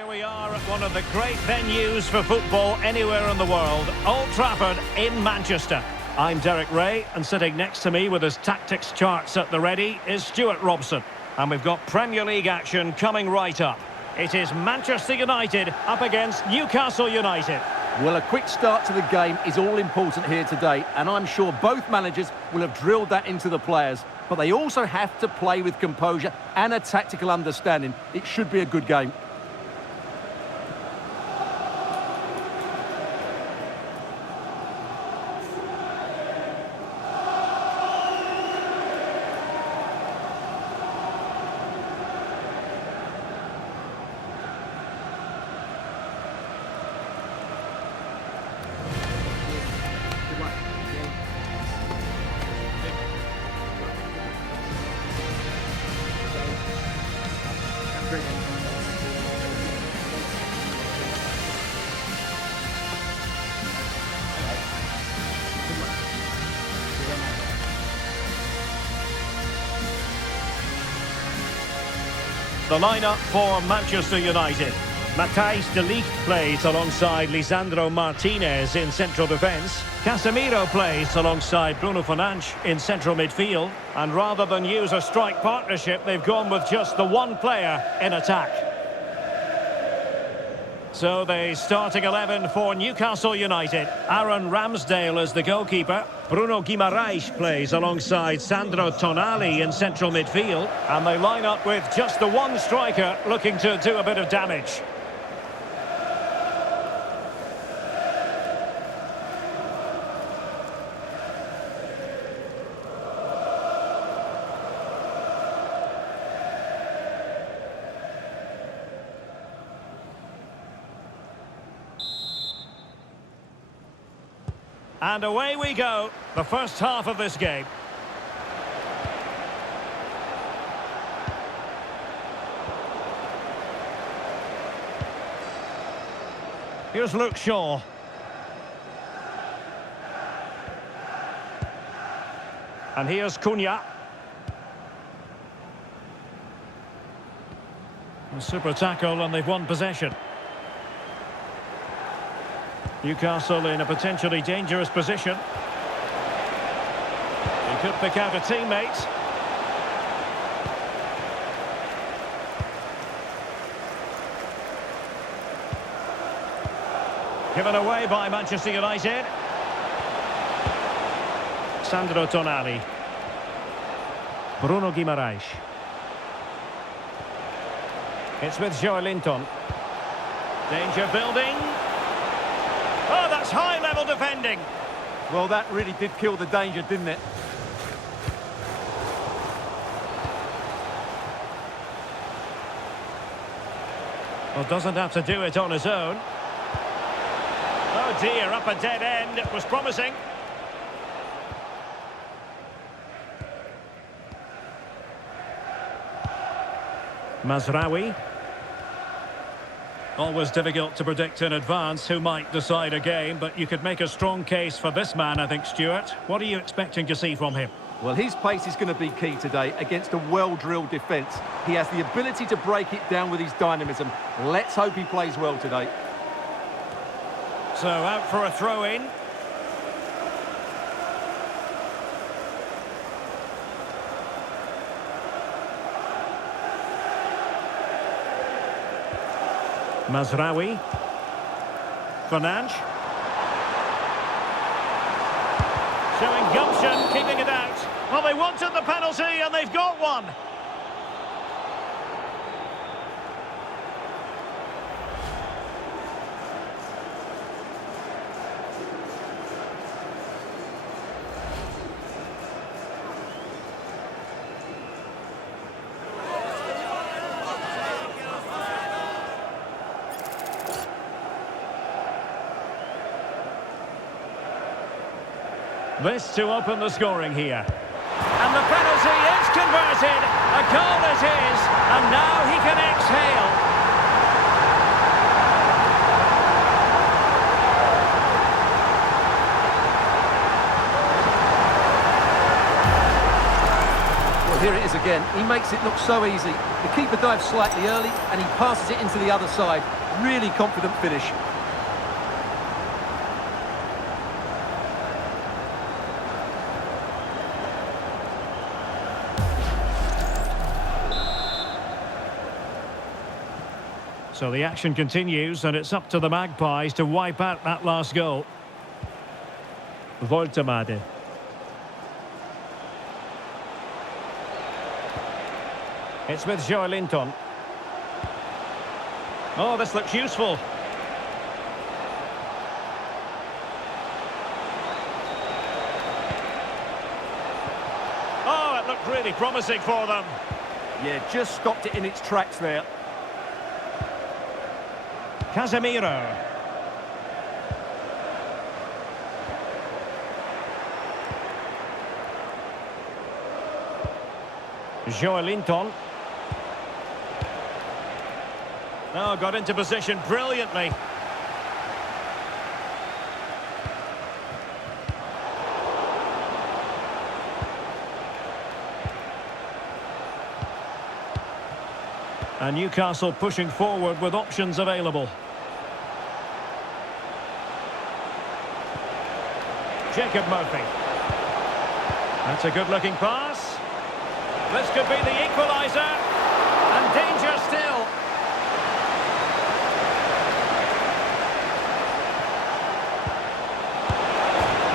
here we are at one of the great venues for football anywhere in the world, Old Trafford in Manchester. I'm Derek Ray, and sitting next to me with his tactics charts at the ready is Stuart Robson. And we've got Premier League action coming right up. It is Manchester United up against Newcastle United. Well, a quick start to the game is all important here today, and I'm sure both managers will have drilled that into the players. But they also have to play with composure and a tactical understanding. It should be a good game. The lineup for Manchester United. Matthijs de Ligt plays alongside Lisandro Martinez in central defence. Casemiro plays alongside Bruno Fernandes in central midfield. And rather than use a strike partnership, they've gone with just the one player in attack. So the starting 11 for Newcastle United. Aaron Ramsdale is the goalkeeper. Bruno Guimaraes plays alongside Sandro Tonali in central midfield. And they line up with just the one striker looking to do a bit of damage. And away we go, the first half of this game. Here's Luke Shaw. And here's Cunha. A super tackle, and they've won possession. Newcastle in a potentially dangerous position. He could pick out a teammate. Given away by Manchester United. Sandro Tonali. Bruno Guimaraes. It's with Joelinton. Danger building. Oh, that's high-level defending. Well, that really did kill the danger, didn't it? Well, doesn't have to do it on his own. Oh dear, up a dead end. It was promising. Mazraoui. Always difficult to predict in advance who might decide a game, but you could make a strong case for this man, I think, Stuart. What are you expecting to see from him? Well, his pace is going to be key today against a well-drilled defence. He has the ability to break it down with his dynamism. Let's hope he plays well today. So out for a throw-in. Mazraoui. Fernandes. Showing gumption, keeping it out. Well, they wanted the penalty and they've got one. This to open the scoring here. And the penalty is converted. A goal it is. And now he can exhale. Well, here it is again. again. He makes it look so easy. The keeper dives slightly early and he passes it into the other side. Really confident finish. So the action continues and it's up to the Magpies to wipe out that last goal. Voltemade. It's with Joelinton. Oh, this looks useful. Oh, it looked really promising for them. Yeah, just stopped it in its tracks there. Casemiro. Joelinton. Oh, got into position brilliantly. And Newcastle pushing forward with options available. Jacob Murphy. That's a good-looking pass. This could be the equaliser. And danger still.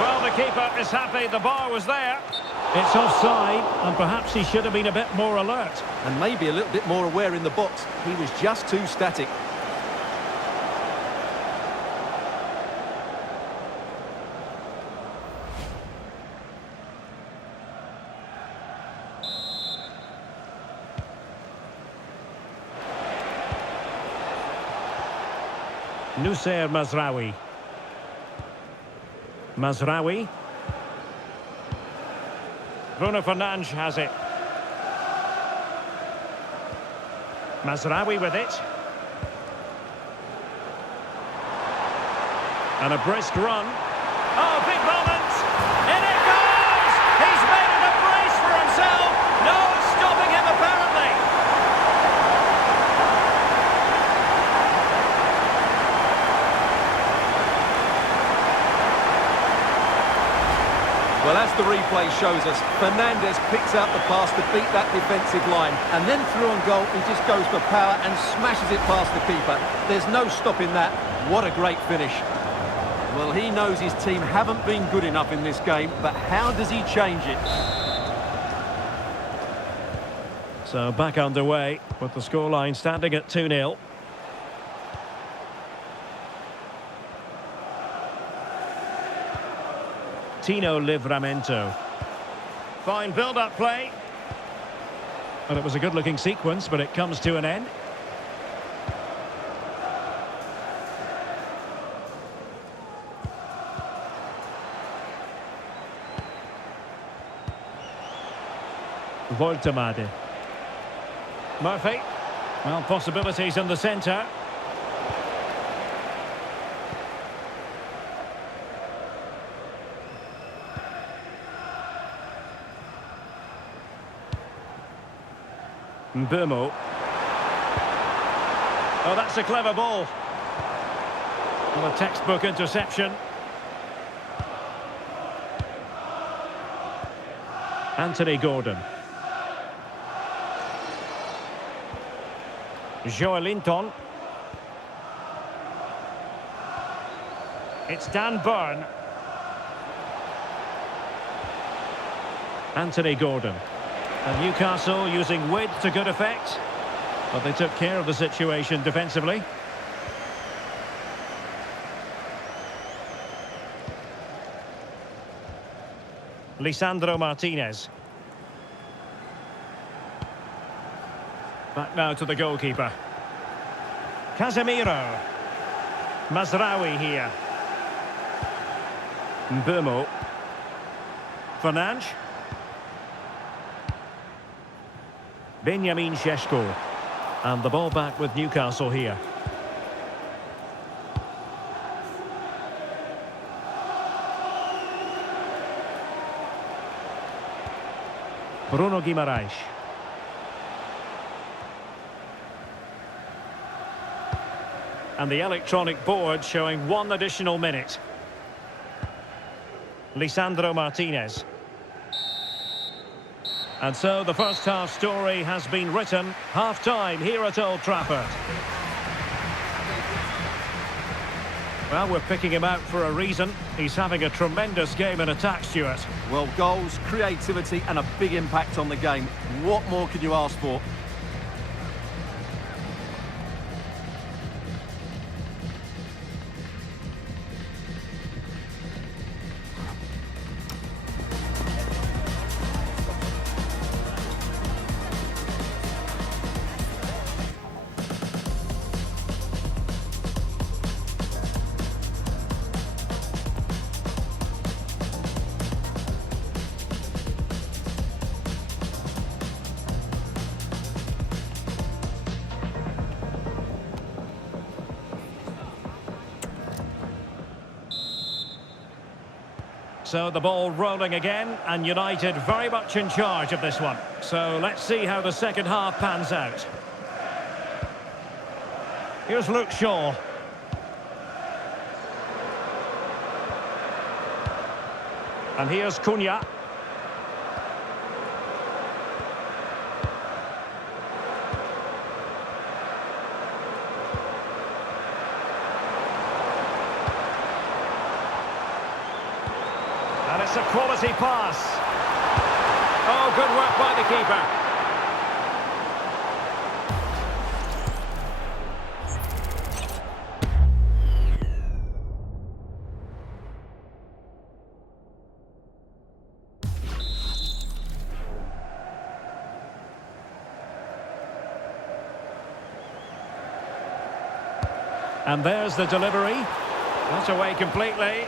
Well, the keeper is happy. The bar was there. It's offside, and perhaps he should have been a bit more alert. And maybe a little bit more aware in the box. He was just too static. Noussair Mazraoui. Mazraoui. Bruno Fernandes has it. Mazraoui with it. And a brisk run. Oh, big moment! In it goes! He's made it a brace for himself! No stopping him, apparently! Well, as the replay shows us, Fernandes picks out the pass to beat that defensive line. And then through on goal, he just goes for power and smashes it past the keeper. There's no stopping that. What a great finish. Well, he knows his team haven't been good enough in this game, but how does he change it? So back underway with the scoreline standing at 2-0. Tino Livramento. Fine build-up play. Well, it was a good-looking sequence, but it comes to an end. Voltemade. Murphy. Well, possibilities in the centre. Mbeumo. Oh, that's a clever ball. Well, a textbook interception. Anthony Gordon. Joelinton. It's Dan Burn. Anthony Gordon. And Newcastle using width to good effect. But they took care of the situation defensively. Lisandro Martinez. Back now to the goalkeeper. Casemiro. Mazraoui here. Mbeumo. Fernandes. Benjamin Šeško. And the ball back with Newcastle here. Bruno Guimaraes. And the electronic board showing 1 additional minute. Lisandro Martinez. And so the first half story has been written. Half-time here at Old Trafford. Well, we're picking him out for a reason. He's having a tremendous game in attack, Stuart. Well, goals, creativity and a big impact on the game. What more could you ask for? So the ball rolling again, and United very much in charge of this one. So let's see how the second half pans out. Here's Luke Shaw. And here's Cunha. And it's a quality pass. Oh, good work by the keeper. And there's the delivery. Not away completely.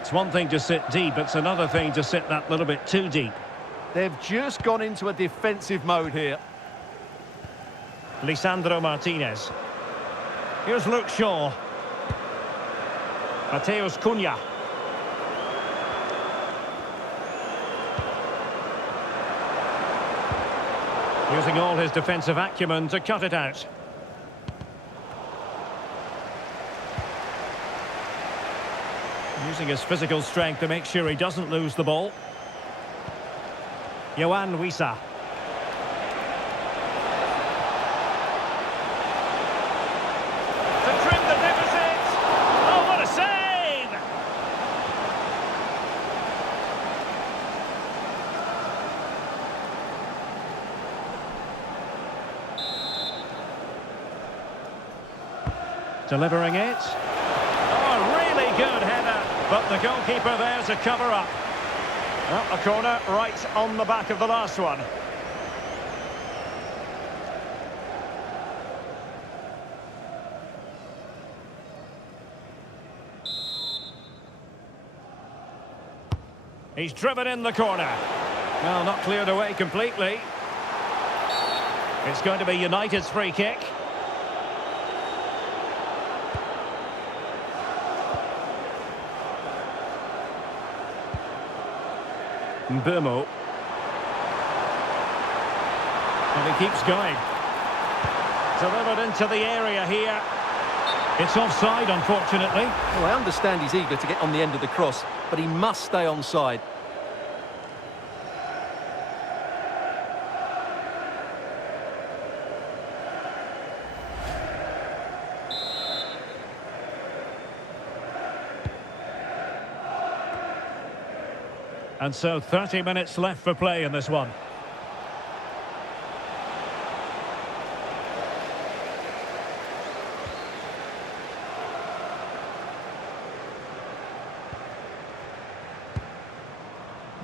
It's one thing to sit deep, it's another thing to sit that little bit too deep. They've just gone into a defensive mode here. Lisandro Martinez. Here's Luke Shaw. Mateus Cunha. Using all his defensive acumen to cut it out. Using his physical strength to make sure he doesn't lose the ball. Yohan Wissa. To trim the deficit. Oh, what a save! Delivering it. Oh, really good header. But the goalkeeper there to cover up. Well, a corner right on the back of the last one. He's driven in the corner. Well, not cleared away completely. It's going to be United's free kick. Burmo. And he keeps going. Delivered into the area here. It's offside, unfortunately. Well, I understand he's eager to get on the end of the cross, but he must stay onside. And so 30 minutes left for play in this one.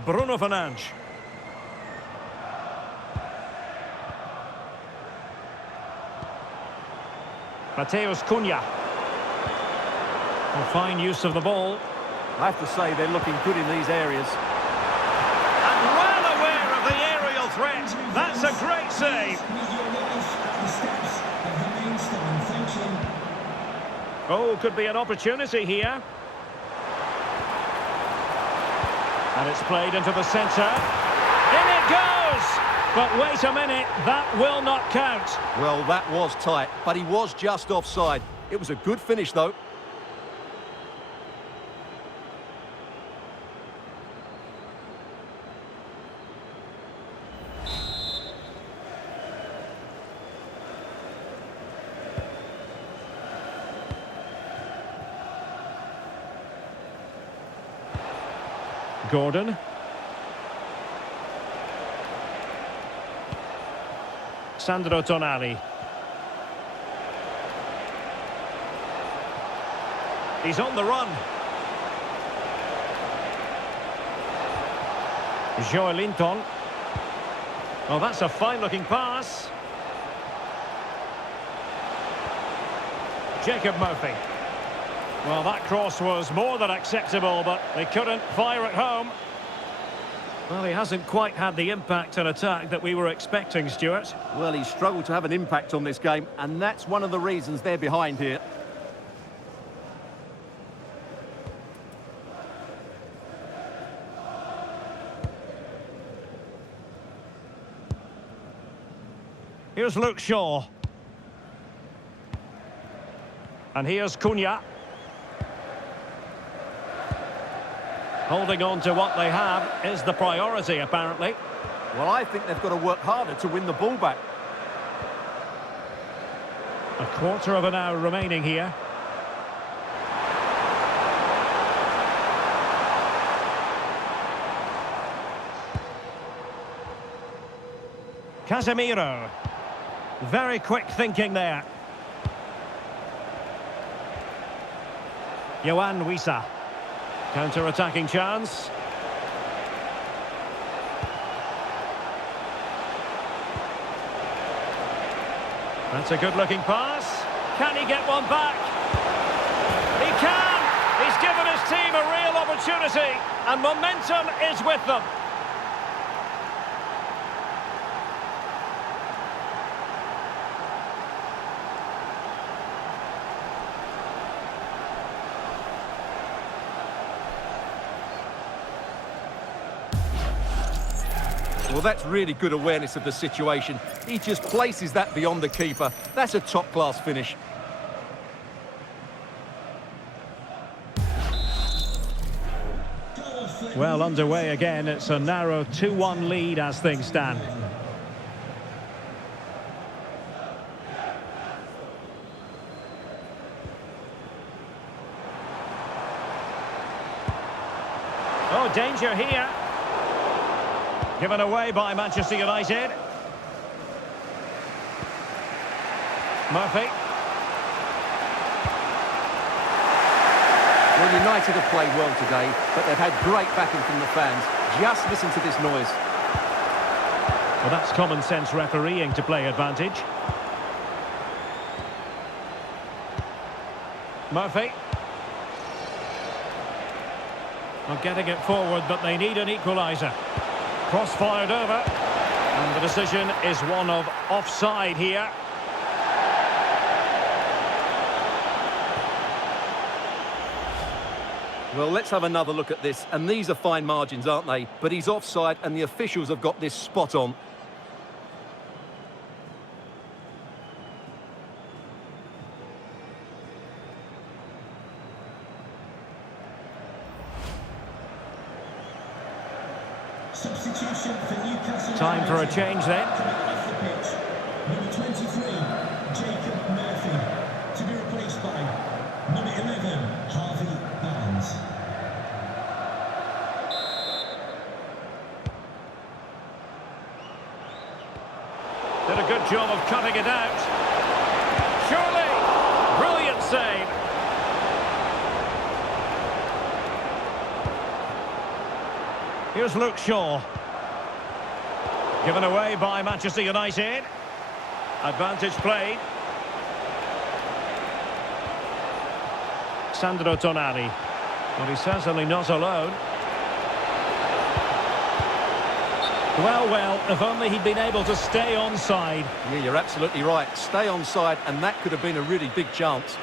Bruno Fernandes. Mateus Cunha. A fine use of the ball. I have to say they're looking good in these areas. Well aware of the aerial threat. That's a great save. Oh, could be an opportunity here. And it's played into the centre. In it goes! But wait a minute, that will not count. Well, that was tight, but he was just offside. It was a good finish, though. Gordon. Sandro Tonali. He's on the run. Joelinton. Oh, that's a fine-looking pass. Jacob Murphy. Well, that cross was more than acceptable, but they couldn't fire it home. Well, he hasn't quite had the impact and attack that we were expecting, Stuart. Well, he's struggled to have an impact on this game, and that's one of the reasons they're behind here. Here's Luke Shaw. And here's Cunha. Holding on to what they have is the priority, apparently. Well, I think they've got to work harder to win the ball back. A quarter of an hour remaining here. Casemiro. Very quick thinking there. Yohan Wissa. Counter-attacking chance. That's a good-looking pass. Can he get one back? He can! He's given his team a real opportunity, and momentum is with them. Well, that's really good awareness of the situation. He just places that beyond the keeper. That's a top-class finish. Well, underway again. It's a narrow 2-1 lead as things stand. Oh, danger here. Given away by Manchester United. Murphy. Well, United have played well today, but they've had great backing from the fans. Just listen to this noise. Well, that's common sense refereeing to play advantage. Murphy. Well, getting it forward, but they need an equaliser. Cross fired over, and the decision is one of offside here. Well, let's have another look at this, and these are fine margins, aren't they? But he's offside, and the officials have got this spot on. Substitution for Newcastle. Time for a change then. Off the pitch, number 23, Jacob Murphy, to be replaced by number 11, Harvey Barnes. Did a good job of cutting it out. Surely, brilliant save. Here's Luke Shaw. Given away by Manchester United. Advantage played. Sandro Tonali. Well, he's certainly not alone. Well, if only he'd been able to stay onside. Yeah, you're absolutely right. Stay onside, and that could have been a really big chance.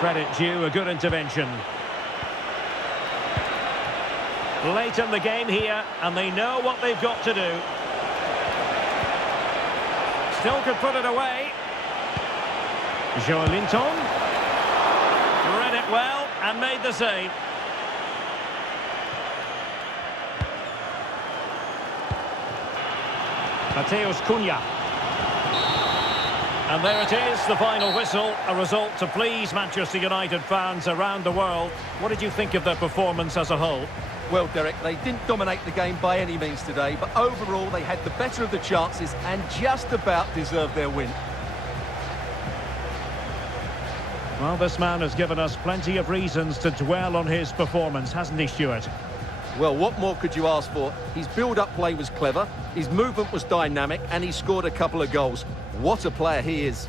Credit due, a good intervention. Late in the game here, and they know what they've got to do. Still could put it away. Joelinton. Read it well and made the save. Mateus Cunha. And there it is, the final whistle, a result to please Manchester United fans around the world. What did you think of their performance as a whole? Well, Derek, they didn't dominate the game by any means today, but overall they had the better of the chances and just about deserved their win. Well, this man has given us plenty of reasons to dwell on his performance, hasn't he, Stuart? Well, what more could you ask for? His build-up play was clever, his movement was dynamic, and he scored a couple of goals. What a player he is.